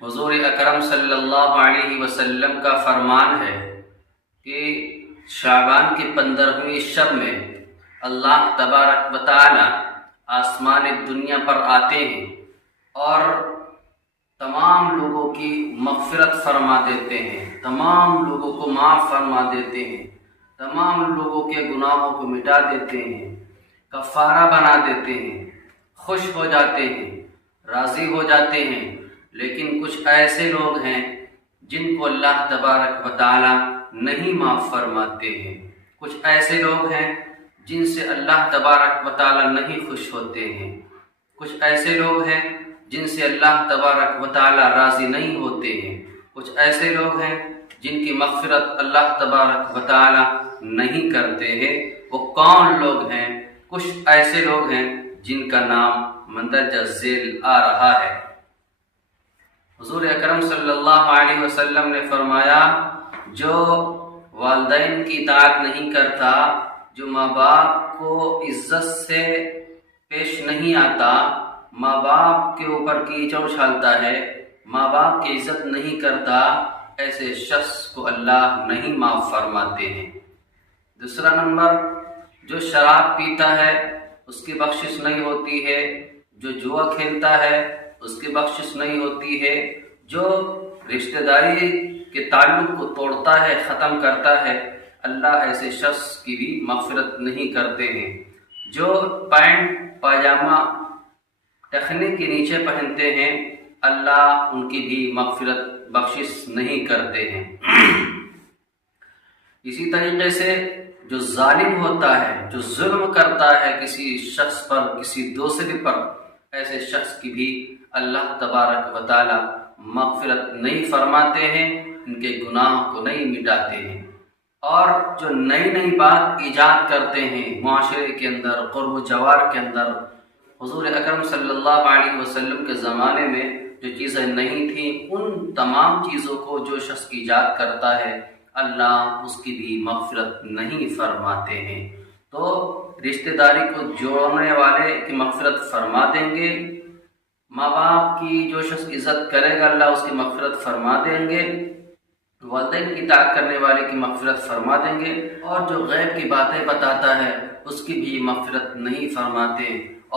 حضور اکرم صلی اللہ علیہ وسلم کا فرمان ہے کہ شعبان کی 15ویں شب میں اللہ تبارک و تعالی آسمان دنیا پر آتے ہیں اور تمام لوگوں کی مغفرت فرما دیتے ہیں، تمام لوگوں کو معاف فرما دیتے ہیں، تمام لوگوں کے گناہوں کو مٹا دیتے ہیں، کفارہ بنا دیتے ہیں، خوش ہو جاتے ہیں، راضی ہو جاتے ہیں۔ لیکن کچھ ایسے لوگ ہیں جن کو اللہ تبارک و تعالی نہیں معاف فرماتے ہیں، کچھ ایسے لوگ ہیں جن سے اللہ تبارک و تعالی نہیں خوش ہوتے ہیں، کچھ ایسے لوگ ہیں جن سے اللہ تبارک و تعالی راضی نہیں ہوتے ہیں، کچھ ایسے لوگ ہیں جن کی مغفرت اللہ تبارک و تعالی نہیں کرتے ہیں۔ وہ کون لوگ ہیں؟ کچھ ایسے لوگ ہیں جن کا نام مندرجہ ذیل آ رہا ہے۔ حضور اکرم صلی اللہ علیہ وسلم نے فرمایا، جو والدین کی اطاعت نہیں کرتا، جو ماں باپ کو عزت سے پیش نہیں آتا، ماں باپ کے اوپر کیچڑ اچھالتا ہے، ماں باپ کی عزت نہیں کرتا، ایسے شخص کو اللہ نہیں معاف فرماتے ہیں۔ دوسرا نمبر، جو شراب پیتا ہے اس کی بخشش نہیں ہوتی ہے، جو جوا کھیلتا ہے اس کی بخشش نہیں ہوتی ہے، جو رشتہ داری کے تعلق کو توڑتا ہے، ختم کرتا ہے، اللہ ایسے شخص کی بھی مغفرت نہیں کرتے ہیں۔ جو پینٹ پاجامہ ٹخنے کے نیچے پہنتے ہیں، اللہ ان کی بھی مغفرت بخشش نہیں کرتے ہیں۔ اسی طریقے سے جو ظالم ہوتا ہے، جو ظلم کرتا ہے کسی شخص پر، کسی دوسرے پر، ایسے شخص کی بھی اللہ تبارک و تعالی مغفرت نہیں فرماتے ہیں، ان کے گناہوں کو نہیں مٹاتے ہیں۔ اور جو نئی نئی بات ایجاد کرتے ہیں معاشرے کے اندر، قرب و جوار کے اندر، حضور اکرم صلی اللہ علیہ وسلم کے زمانے میں جو چیزیں نہیں تھیں، ان تمام چیزوں کو جو شخص ایجاد کرتا ہے، اللہ اس کی بھی مغفرت نہیں فرماتے ہیں۔ تو رشتہ داری کو جوڑنے والے کی مغفرت فرما دیں گے، ماں باپ کی جو شخص عزت کرے گا اللہ اس کی مغفرت فرما دیں گے، والدین کی اطاعت کرنے والے کی مغفرت فرما دیں گے، اور جو غیب کی باتیں بتاتا ہے اس کی بھی مغفرت نہیں فرماتے،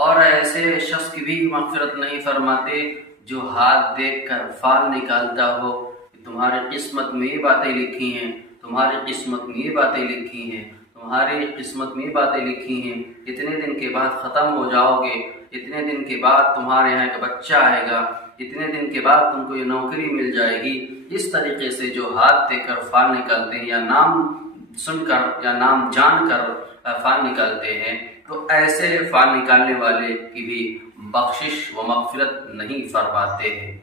اور ایسے شخص کی بھی مغفرت نہیں فرماتے جو ہاتھ دیکھ کر فال نکالتا ہو کہ تمہاری قسمت میں یہ باتیں لکھی ہیں، تمہاری قسمت میں یہ باتیں لکھی ہیں، تمہاری قسمت میں یہ باتیں لکھی ہیں، اتنے دن کے بعد ختم ہو جاؤ گے، اتنے دن کے بعد تمہارے یہاں ایک بچہ آئے گا، اتنے دن کے بعد تم کو یہ نوکری مل جائے گی۔ اس طریقے سے جو ہاتھ دے کر فال نکالتے ہیں، یا نام سن کر یا نام جان کر فال نکالتے ہیں، تو ایسے فال نکالنے والے کی بھی بخشش و مغفرت نہیں فرماتے ہیں۔